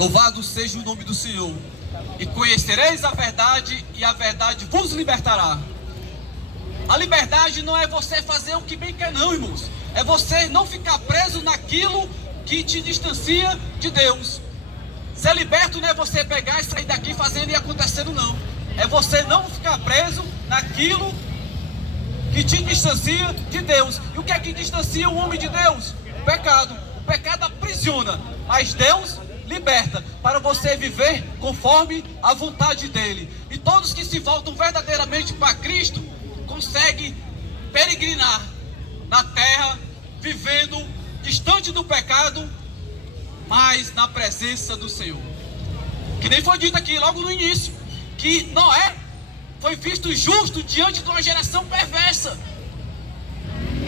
Louvado seja o nome do Senhor. E conhecereis a verdade, e a verdade vos libertará. A liberdade não é você fazer o que bem quer, não, irmãos. É você não ficar preso naquilo que te distancia de Deus. Ser liberto não é você pegar e sair daqui fazendo e acontecendo, não. É você não ficar preso naquilo que te distancia de Deus. E o que é que distancia o homem de Deus? O pecado. O pecado aprisiona, mas Deus liberta, para você viver conforme a vontade dele. E todos que se voltam verdadeiramente para Cristo conseguem peregrinar na terra, vivendo distante do pecado, mas na presença do Senhor. Que nem foi dito aqui logo no início, que Noé foi visto justo diante de uma geração perversa.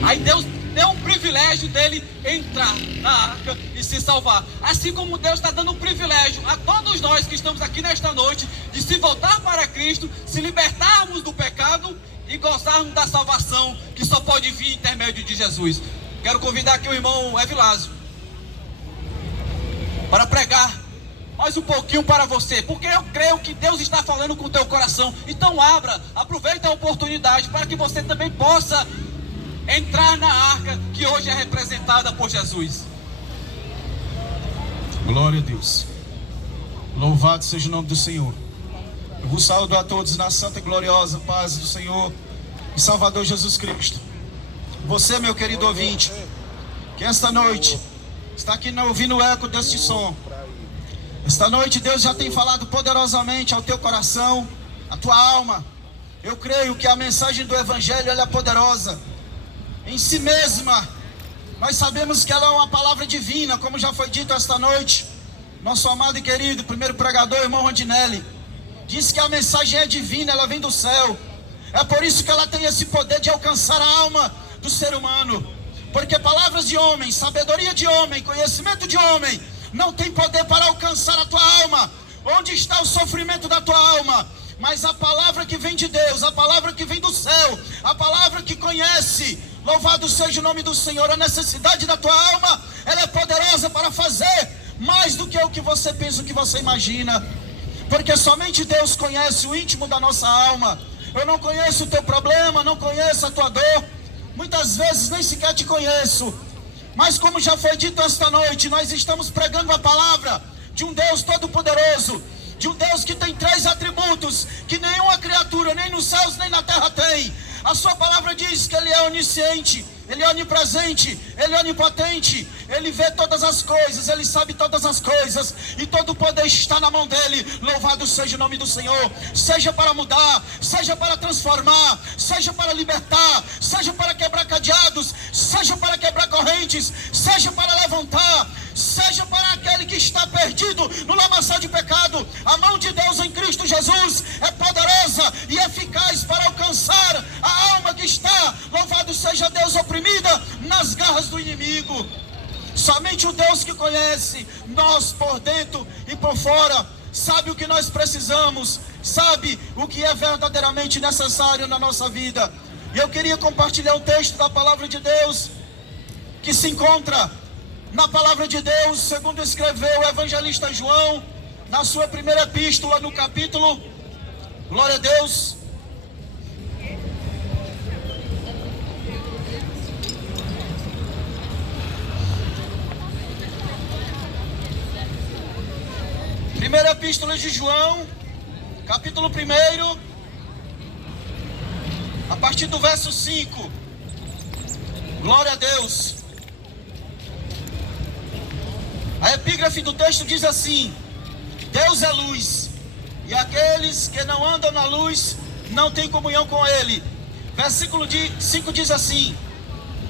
Aí Deus deu um privilégio dele entrar na arca e se salvar. Assim como Deus está dando um privilégio a todos nós que estamos aqui nesta noite, de se voltar para Cristo, se libertarmos do pecado e gozarmos da salvação que só pode vir por intermédio de Jesus. Quero convidar aqui o irmão Evilásio para pregar mais um pouquinho para você, porque eu creio que Deus está falando com o teu coração. Então aproveita a oportunidade para que você também possa entrar na arca que hoje é representada por Jesus. Glória a Deus. Louvado seja o nome do Senhor. Eu vos saúdo a todos na santa e gloriosa paz do Senhor e Salvador Jesus Cristo. Você, meu querido ouvinte, que esta noite está aqui ouvindo o eco deste som. Esta noite Deus já tem falado poderosamente ao teu coração, à tua alma. Eu creio que a mensagem do Evangelho ela é poderosa em si mesma. Nós sabemos que ela é uma palavra divina, como já foi dito esta noite. Nosso amado e querido primeiro pregador, irmão Rondinelli, disse que a mensagem é divina, ela vem do céu. É por isso que ela tem esse poder de alcançar a alma do ser humano. Porque palavras de homem, sabedoria de homem, conhecimento de homem não tem poder para alcançar a tua alma. Onde está o sofrimento da tua alma? Mas a palavra que vem de Deus, a palavra que vem do céu, a palavra que conhece, louvado seja o nome do Senhor, a necessidade da tua alma, ela é poderosa para fazer mais do que o que você pensa, o que você imagina. Porque somente Deus conhece o íntimo da nossa alma. Eu não conheço o teu problema, não conheço a tua dor, muitas vezes nem sequer te conheço. Mas como já foi dito esta noite, nós estamos pregando a palavra de um Deus todo-poderoso, de um Deus que tem 3 atributos que nenhuma criatura, nem nos céus nem na terra tem. A sua palavra diz que Ele é onisciente, Ele é onipresente, Ele é onipotente, Ele vê todas as coisas, Ele sabe todas as coisas, e todo o poder está na mão dEle. Louvado seja o nome do Senhor. Seja para mudar, seja para transformar, seja para libertar, seja para quebrar cadeados, seja para quebrar correntes, seja para levantar, seja para aquele que está perdido no lamaçal de pecado. A mão de Deus em Cristo Jesus é poderosa e eficaz para alcançar a alma que está, louvado seja Deus, oprimida nas garras do inimigo. Somente o Deus que conhece nós por dentro e por fora, sabe o que nós precisamos, sabe o que é verdadeiramente necessário na nossa vida. E eu queria compartilhar um texto da palavra de Deus que se encontra na palavra de Deus, segundo escreveu o evangelista João, na sua primeira epístola, no capítulo, glória a Deus, primeira epístola de João, capítulo 1, a partir do verso 5, glória a Deus. A epígrafe do texto diz assim: Deus é luz, e aqueles que não andam na luz não têm comunhão com Ele. Versículo 5 diz assim: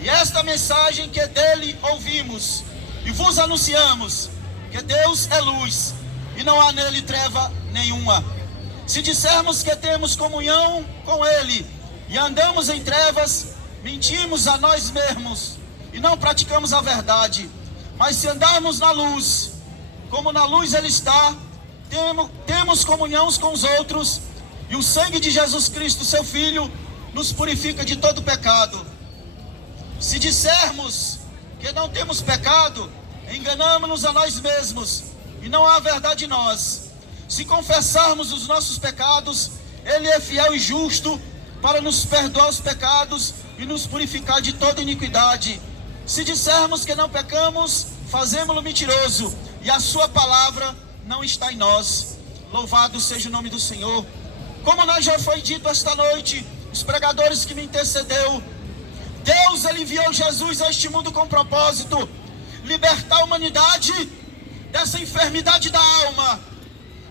e esta mensagem que dele ouvimos e vos anunciamos, que Deus é luz, e não há nele treva nenhuma. Se dissermos que temos comunhão com Ele e andamos em trevas, mentimos a nós mesmos e não praticamos a verdade. Mas se andarmos na luz, como na luz Ele está, temos comunhão uns com os outros, e o sangue de Jesus Cristo, seu Filho, nos purifica de todo pecado. Se dissermos que não temos pecado, enganamos-nos a nós mesmos, e não há verdade em nós. Se confessarmos os nossos pecados, Ele é fiel e justo para nos perdoar os pecados e nos purificar de toda iniquidade. Se dissermos que não pecamos, fazemo-lo mentiroso, e a sua palavra não está em nós. Louvado seja o nome do Senhor. Como nós já foi dito esta noite, os pregadores que me intercedeu, Deus ele enviou Jesus a este mundo com propósito, libertar a humanidade dessa enfermidade da alma,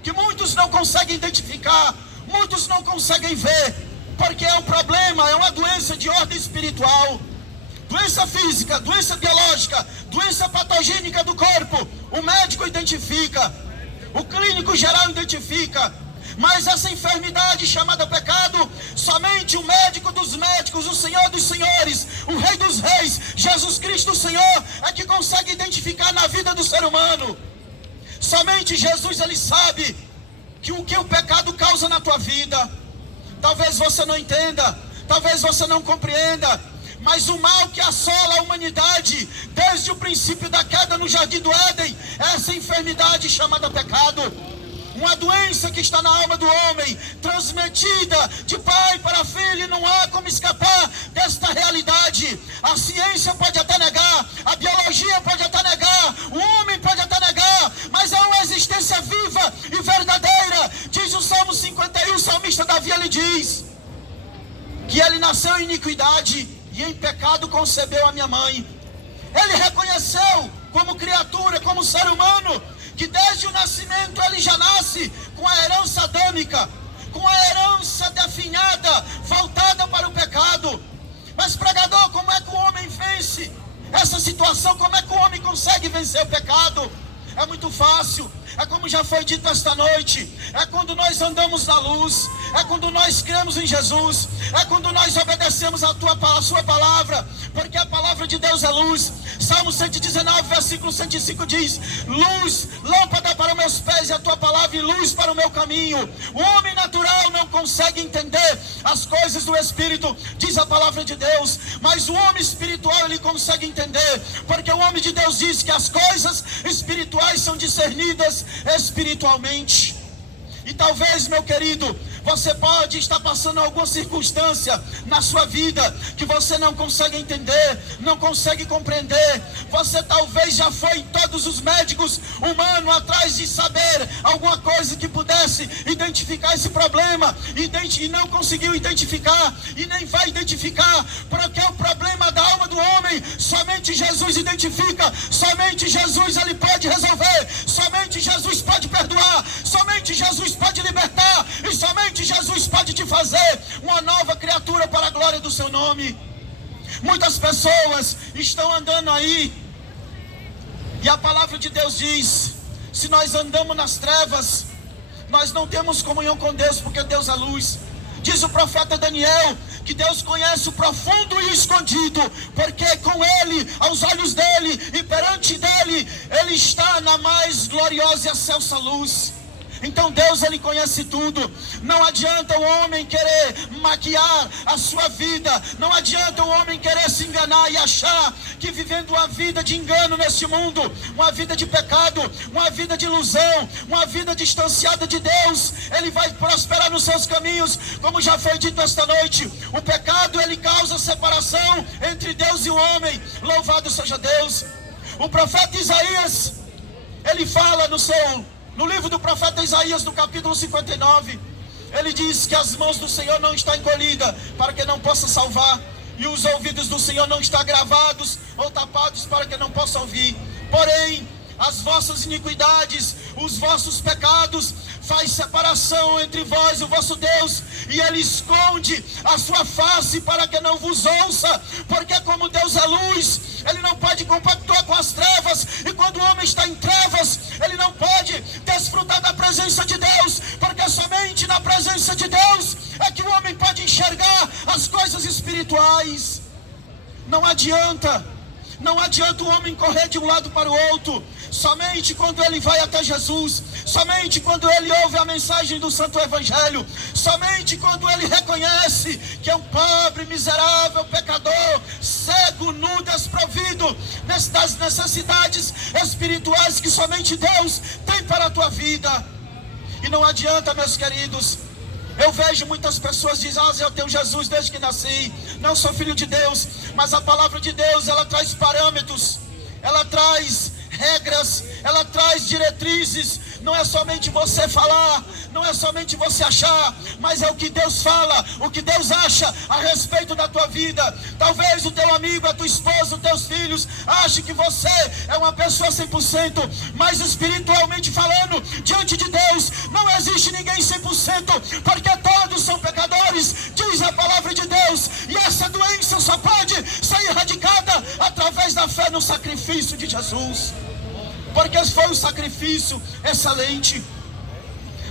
que muitos não conseguem identificar, muitos não conseguem ver, porque é um problema, é uma doença de ordem espiritual, doença física, doença biológica, doença patogênica do corpo. O médico identifica, o clínico geral identifica, mas essa enfermidade chamada pecado, somente o médico dos médicos, o Senhor dos senhores, o Rei dos reis, Jesus Cristo o Senhor, é que consegue identificar na vida do ser humano. Somente Jesus ele sabe que o pecado causa na tua vida. Talvez você não entenda, talvez você não compreenda, mas o mal que assola a humanidade desde o princípio da queda no jardim do Éden é essa enfermidade chamada pecado. Uma doença que está na alma do homem, transmitida de pai para filho, e não há como escapar desta realidade. A ciência pode até negar, a biologia pode até negar, o homem pode até negar, mas é uma existência viva e verdadeira. Diz o Salmo 51, o salmista Davi, ele diz que ele nasceu em iniquidade e em pecado concebeu a minha mãe. Ele reconheceu como criatura, como ser humano, que desde o nascimento ele já nasce com a herança adâmica, com a herança definhada, voltada para o pecado. Mas pregador, como é que o homem vence essa situação? Como é que o homem consegue vencer o pecado? É muito fácil, é como já foi dito esta noite, é quando nós andamos na luz, é quando nós cremos em Jesus, é quando nós obedecemos a sua palavra, porque a palavra de Deus é luz. Salmo 119, versículo 105 diz: luz, lâmpada para meus pés e a tua palavra e luz para o meu caminho. O homem natural não consegue entender as coisas do Espírito, diz a palavra de Deus, mas o homem espiritual ele consegue entender, porque o homem de Deus diz que as coisas espirituais são discernidas espiritualmente. E talvez, meu querido, você pode estar passando alguma circunstância na sua vida que você não consegue entender, não consegue compreender. Você talvez já foi em todos os médicos humanos atrás de saber alguma coisa que pudesse identificar esse problema e não conseguiu identificar e nem vai identificar, porque o problema da alma do homem somente Jesus identifica, somente Jesus ele pode resolver, somente Jesus pode perdoar, somente Jesus pode libertar e somente Jesus pode te fazer uma nova criatura para a glória do seu nome. Muitas pessoas estão andando aí e a palavra de Deus diz: se nós andamos nas trevas, nós não temos comunhão com Deus, porque Deus é luz. Diz o profeta Daniel que Deus conhece o profundo e o escondido, porque com Ele, aos olhos dEle e perante dEle, Ele está na mais gloriosa e excelsa luz. Então Deus ele conhece tudo. Não adianta o homem querer maquiar a sua vida, não adianta o homem querer se enganar e achar que vivendo uma vida de engano neste mundo, uma vida de pecado, uma vida de ilusão, uma vida distanciada de Deus, ele vai prosperar nos seus caminhos. Como já foi dito esta noite, o pecado ele causa separação entre Deus e o homem. Louvado seja Deus. O profeta Isaías, ele fala no livro do profeta Isaías, no capítulo 59, ele diz que as mãos do Senhor não estão encolhidas para que não possa salvar, e os ouvidos do Senhor não estão gravados ou tapados para que não possa ouvir. Porém, as vossas iniquidades, os vossos pecados, faz separação entre vós e o vosso Deus, e Ele esconde a sua face para que não vos ouça, porque como Deus é luz, Ele não pode compactuar com as trevas, e quando o homem está em trevas, ele não pode desfrutar da presença de Deus, porque somente na presença de Deus é que o homem pode enxergar as coisas espirituais. Não adianta Não adianta o homem correr de um lado para o outro. Somente quando ele vai até Jesus, somente quando ele ouve a mensagem do Santo Evangelho, somente quando ele reconhece que é um pobre, miserável, pecador, cego, nu, desprovido das necessidades espirituais que somente Deus tem para a tua vida. E não adianta, meus queridos. Eu vejo muitas pessoas dizem: eu tenho Jesus desde que nasci, não sou filho de Deus. Mas a palavra de Deus, ela traz parâmetros, ela traz regras, ela traz diretrizes. Não é somente você falar, não é somente você achar, mas é o que Deus fala, o que Deus acha a respeito da tua vida. Talvez o teu amigo, a tua esposa, os teus filhos ache que você é uma pessoa 100%, mas espiritualmente falando, diante de Deus não existe ninguém 100%, porque todos são pecadores, diz a palavra de Deus. E essa doença só pode ser erradicada através da fé no sacrifício de Jesus, porque foi um sacrifício excelente.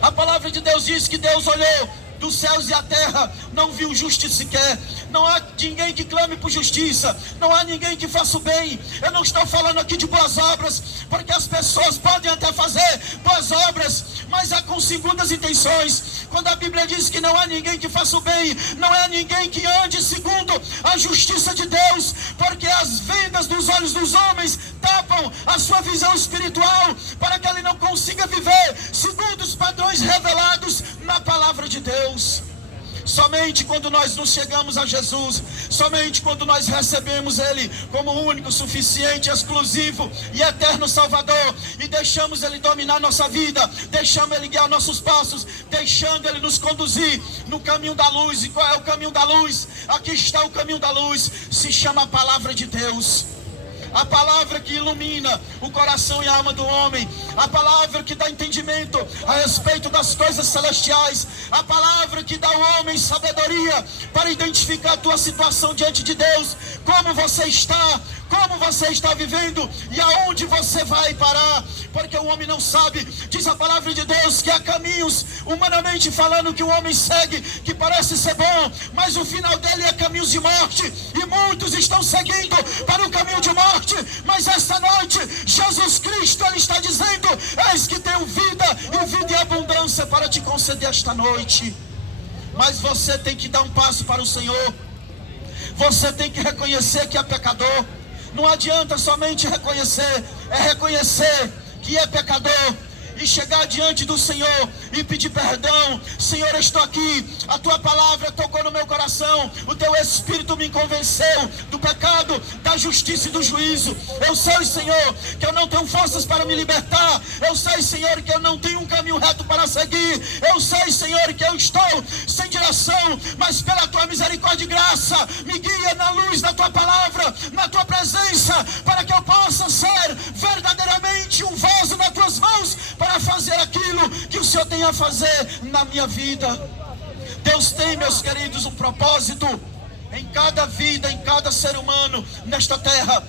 A palavra de Deus diz que Deus olhou dos céus e a terra, não viu justiça sequer. Não há ninguém que clame por justiça, não há ninguém que faça o bem. Eu não estou falando aqui de boas obras, porque as pessoas podem até fazer boas obras, mas é com segundas intenções. Quando a Bíblia diz que não há ninguém que faça o bem, não é ninguém que ande segundo a justiça de Deus, porque as vendas dos olhos dos homens tapam a sua visão espiritual, para que ele não consiga viver segundo os padrões revelados na palavra de Deus. Somente quando nós nos chegamos a Jesus, somente quando nós recebemos Ele como o único, suficiente, exclusivo e eterno Salvador, e deixamos Ele dominar nossa vida, deixamos Ele guiar nossos passos, deixando Ele nos conduzir no caminho da luz. E qual é o caminho da luz? Aqui está o caminho da luz, se chama a palavra de Deus. A palavra que ilumina o coração e a alma do homem, a palavra que dá entendimento a respeito das coisas celestiais, a palavra que dá ao homem sabedoria para identificar a tua situação diante de Deus, como você está vivendo e aonde você vai parar, porque o homem não sabe. Diz a palavra de Deus que há caminhos, humanamente falando, que o homem segue, que parece ser bom, mas o final dele é caminhos de morte, e muitos estão seguindo para o caminho de morte. Mas esta noite, Jesus Cristo, Ele está dizendo: eis que tenho vida e vida em abundância para te conceder esta noite. Mas você tem que dar um passo para o Senhor, você tem que reconhecer que é pecador. Não adianta somente reconhecer, é reconhecer que é pecador e chegar diante do Senhor e pedir perdão. Senhor, eu estou aqui, a tua palavra tocou no meu coração, o teu Espírito me convenceu do pecado, da justiça e do juízo. Eu sei, Senhor, que eu não tenho forças para me libertar. Eu sei, Senhor, que eu não tenho um caminho reto para seguir. Eu sei, Senhor, que eu estou sem direção, mas pela tua misericórdia e graça, me guia na luz da tua palavra, na tua presença, para que eu possa ser verdadeiramente um vaso nas tuas mãos, para fazer aquilo que o Senhor tem a fazer na minha vida. Deus tem, meus queridos, um propósito em cada vida, em cada ser humano nesta terra.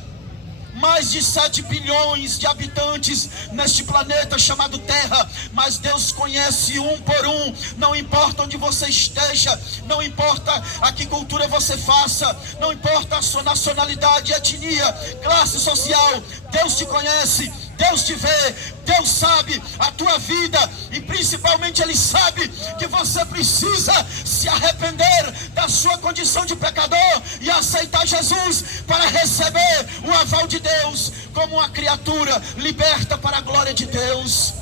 Mais de 7 bilhões de habitantes neste planeta chamado Terra, mas Deus conhece um por um. Não importa onde você esteja, não importa a que cultura você faça, não importa a sua nacionalidade, etnia, classe social, Deus te conhece, Deus te vê, Deus sabe a tua vida, e principalmente Ele sabe que você precisa se arrepender da sua condição de pecador e aceitar Jesus para receber o aval de Deus como uma criatura liberta para a glória de Deus.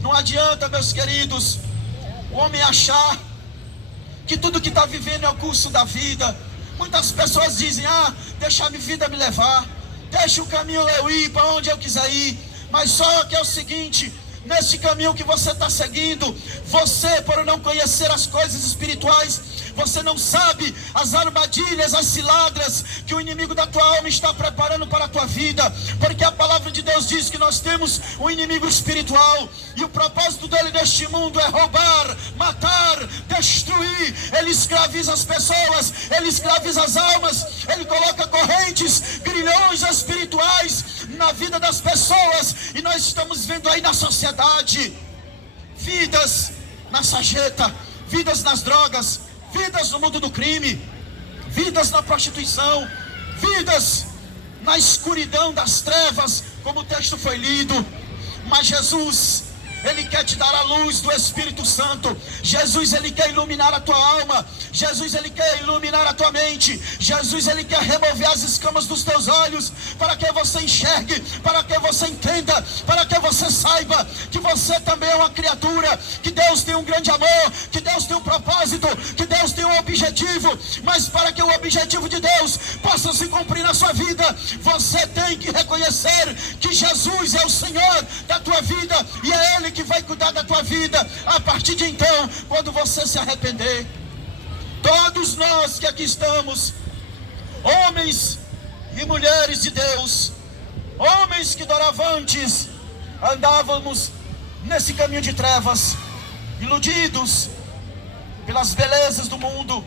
Não adianta, meus queridos, o homem achar que tudo que está vivendo é o curso da vida. Muitas pessoas dizem: deixa a minha vida me levar, deixa o caminho eu ir para onde eu quiser ir. Mas só que é o seguinte: neste caminho que você está seguindo, você, por não conhecer as coisas espirituais, você não sabe as armadilhas, as ciladas que o inimigo da tua alma está preparando para a tua vida. Porque a palavra de Deus diz que nós temos um inimigo espiritual, e o propósito dele neste mundo é roubar, matar, destruir. Ele escraviza as pessoas, ele escraviza as almas, ele coloca correntes, grilhões espirituais na vida das pessoas. E nós estamos vendo aí na sociedade vidas na sarjeta, vidas nas drogas, vidas no mundo do crime, vidas na prostituição, vidas na escuridão das trevas, como o texto foi lido. Mas Jesus, Ele quer te dar a luz do Espírito Santo. Jesus, Ele quer iluminar a tua alma. Jesus, Ele quer iluminar a tua mente. Jesus, Ele quer remover as escamas dos teus olhos, para que você enxergue, para que você entenda, para que você saiba que você também é uma criatura, que Deus tem um grande amor, que Deus tem um propósito, que Deus tem um objetivo. Mas para que o objetivo de Deus possa se cumprir na sua vida, você tem que reconhecer que Jesus é o Senhor da tua vida, e é Ele que vai cuidar da tua vida a partir de então, quando você se arrepender. Todos nós que aqui estamos, homens e mulheres de Deus, homens que doravante andávamos nesse caminho de trevas, iludidos pelas belezas do mundo.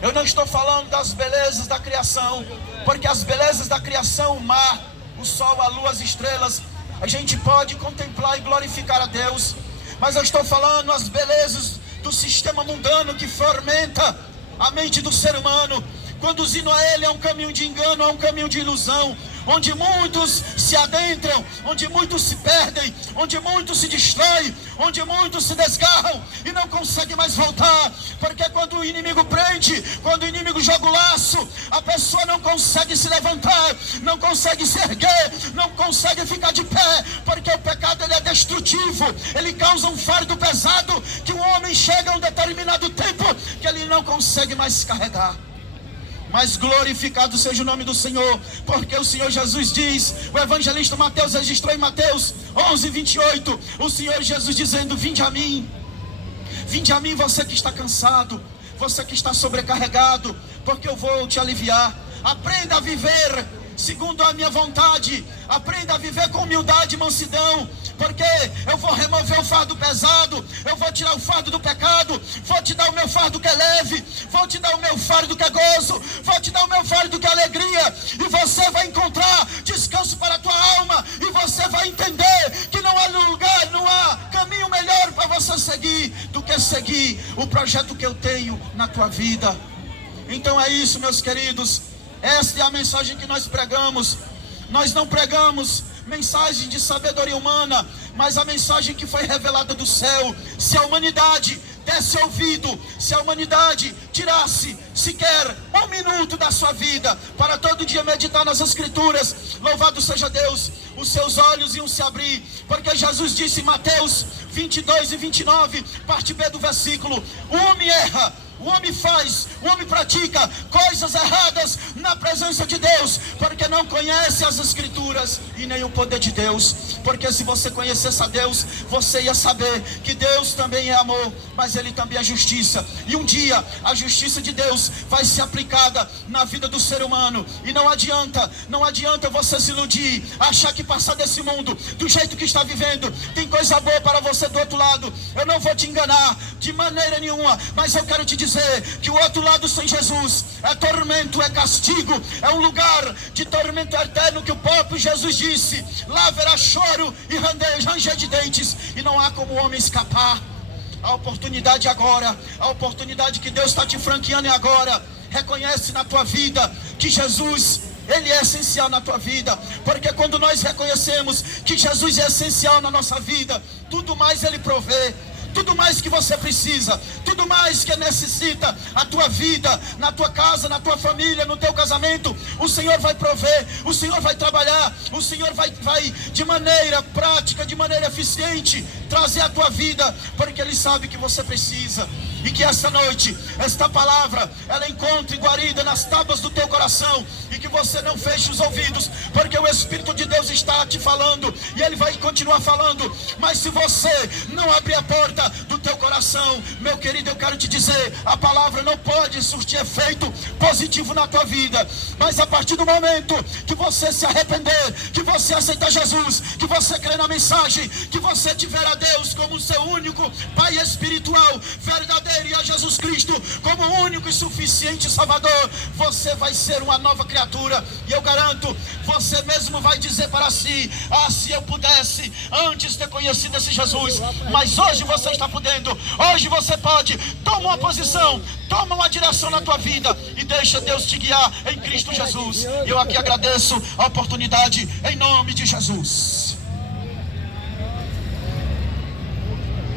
Eu não estou falando das belezas da criação, porque as belezas da criação, o mar, o sol, a lua, as estrelas, a gente pode contemplar e glorificar a Deus. Mas eu estou falando as belezas do sistema mundano que fermenta a mente do ser humano, conduzindo a ele a um caminho de engano, a um caminho de ilusão, onde muitos se adentram, onde muitos se perdem, onde muitos se distraem, onde muitos se desgarram e não conseguem mais voltar, porque quando o inimigo prende, quando o inimigo joga o laço, a pessoa não consegue se levantar, não consegue se erguer, não consegue ficar de pé, porque o pecado, ele é destrutivo, ele causa um fardo pesado, que o homem chega a um determinado tempo, que ele não consegue mais carregar. Mas glorificado seja o nome do Senhor, porque o Senhor Jesus diz, o evangelista Mateus registrou em Mateus 11:28, o Senhor Jesus dizendo: vinde a mim, você que está cansado, você que está sobrecarregado, porque eu vou te aliviar. Aprenda a viver segundo a minha vontade, aprenda a viver com humildade e mansidão, porque eu vou remover o fardo pesado, eu vou tirar o fardo do pecado, vou te dar o meu fardo que é leve, vou te dar o meu fardo que é gozo, vou te dar o meu fardo que é alegria, e você vai encontrar descanso para a tua alma, e você vai entender que não há lugar, não há caminho melhor para você seguir, do que seguir o projeto que eu tenho na tua vida. Então é isso, meus queridos, esta é a mensagem que nós pregamos. Nós não pregamos mensagem de sabedoria humana, mas a mensagem que foi revelada do céu. Se a humanidade desse ouvido, se a humanidade tirasse sequer um minuto da sua vida para todo dia meditar nas Escrituras, louvado seja Deus, os seus olhos iam se abrir, porque Jesus disse em Mateus 22:29, parte B do versículo: o homem erra, o homem faz, o homem pratica coisas erradas na presença de Deus, porque não conhece as Escrituras e nem o poder de Deus. Porque se você conhecesse a Deus, você ia saber que Deus também é amor, mas Ele também é justiça. E um dia a justiça de Deus vai ser aplicada na vida do ser humano. E não adianta você se iludir, achar que passar desse mundo do jeito que está vivendo tem coisa boa para você do outro lado. Eu não vou te enganar de maneira nenhuma, mas eu quero te dizer que o outro lado sem Jesus é tormento, é castigo, é um lugar de tormento eterno, que o próprio Jesus disse: lá haverá choro e ranger de dentes, e não há como o homem escapar. A oportunidade agora, a oportunidade que Deus está te franqueando é agora. Reconhece na tua vida que Jesus, Ele é essencial na tua vida, porque quando nós reconhecemos que Jesus é essencial na nossa vida, tudo mais Ele provê. Tudo mais que você precisa, tudo mais que necessita a tua vida, na tua casa, na tua família, no teu casamento, o Senhor vai prover, o Senhor vai trabalhar, o Senhor vai de maneira prática, de maneira eficiente, trazer a tua vida, porque Ele sabe que você precisa. E que esta noite, esta palavra, ela encontre guarida nas tábuas do teu coração, e que você não feche os ouvidos, porque o Espírito de Deus está te falando, e Ele vai continuar falando. Mas se você não abrir a porta do teu coração, meu querido, eu quero te dizer, a palavra não pode surtir efeito positivo na tua vida. Mas a partir do momento que você se arrepender, que você aceitar Jesus, que você crer na mensagem, que você tiver a Deus como seu único Pai espiritual, verdadeiro, e a Jesus Cristo como o único e suficiente Salvador, você vai ser uma nova criatura. E eu garanto, você mesmo vai dizer para si: ah, se eu pudesse antes ter conhecido esse Jesus. Mas hoje você está podendo, hoje você pode. Toma uma posição, toma uma direção na tua vida e deixa Deus te guiar em Cristo Jesus. Eu aqui agradeço a oportunidade em nome de Jesus.